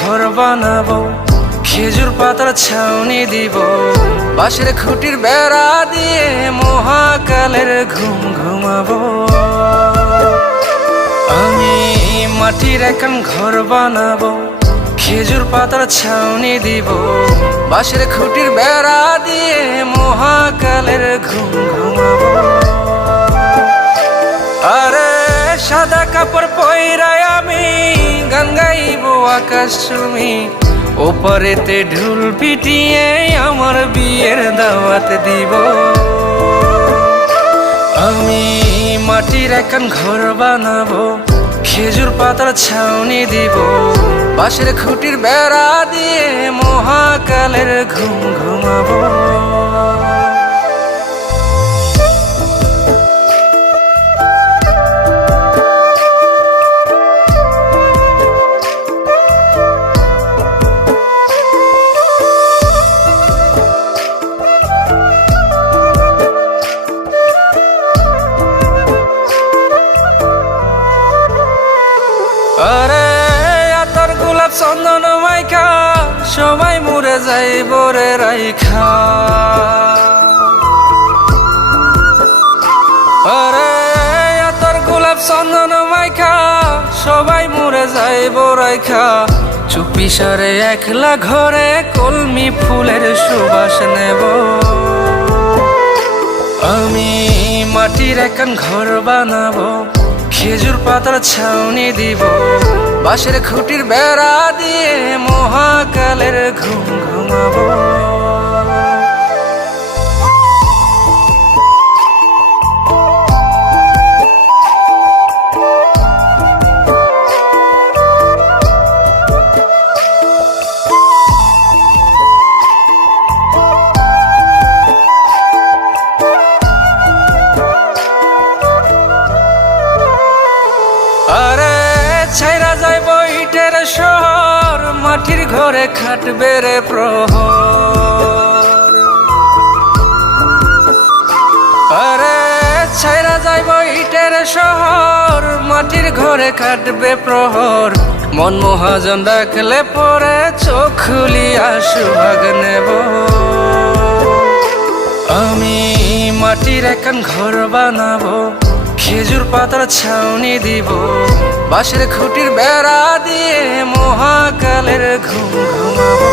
ঘর বানাবো, খেজুর পাতার ছাউনি দিব, বাঁশের খুঁটির বেড়া দিয়ে মহাকালের ঘুম ঘুমাবো। আমি মাটির একখান ঘর বানাবো, খেজুর পাতার ছাউনি দিব, বাঁশের খুঁটির বেড়া দিয়ে মহাকালের ঘুম ঘুমাবো। আরে সাদা কাপড় পয়রায় আমি গান গাইবো আকাশ চুমি, ওপারেতে ঢোল পিটিয়ে আমার বিয়ের দাওয়াত দিব। আমি মাটির একখান ঘর বানাবো, খেজুর পাতার ছাউনি দিব, বাঁশের খুঁটির বেড়া দিয়ে মহাকালের ঘুম ঘুমাবো। আরে আতর গোলাপ চন্দন মাইখা সবাই মরে যাইব রে রাইখা। আরে আতর গোলাপ চন্দন মাইখা সবাই মরে যাইব রাইখা, চুপি সারে একলা ঘরে কলমি ফুলের সুবাস নেব। আমি মাটির একখান ঘর বানাবো, খেজুর পাতার ছাউনি দিব, বাঁশের খুঁটির বেড়া দিয়ে মহাকালের ঘুম ঘুমাবো। আরে ছাইরা যাইব ইটের শহর, মাটির ঘরে খাটবে রে প্রহর। আরে ছাইরা যাইব ইটের শহর, মাটির ঘরে খাটবে প্রহর, মন মহাজন ডাকলে পরে চোখ খুলিয়া সুভাগ নেব। আমি মাটির একখান ঘর বানাবো, খেজুর পাতার ছাউনি দিব, বাঁশের খুঁটির বেড়া দিয়ে মহাকালের ঘুম ঘুমাবো।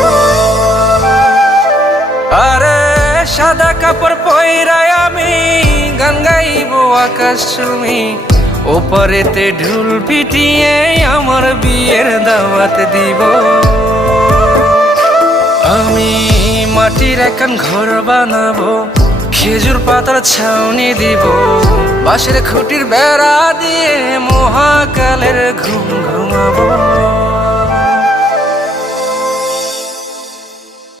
আরে সাদা কাপড় পয়রায় আমি গান গাইবো আকাশ চুমি, ওপারেতে ঢোল পিটিয়ে আমার বিয়ের দাওয়াত দিব। আমি মাটির একখান ঘর বানাবো, খেজুর পাতার ছাউনি দিব, বাঁশের খুঁটির বেড়া দিয়ে মহাকালের ঘুম ঘুমাবো।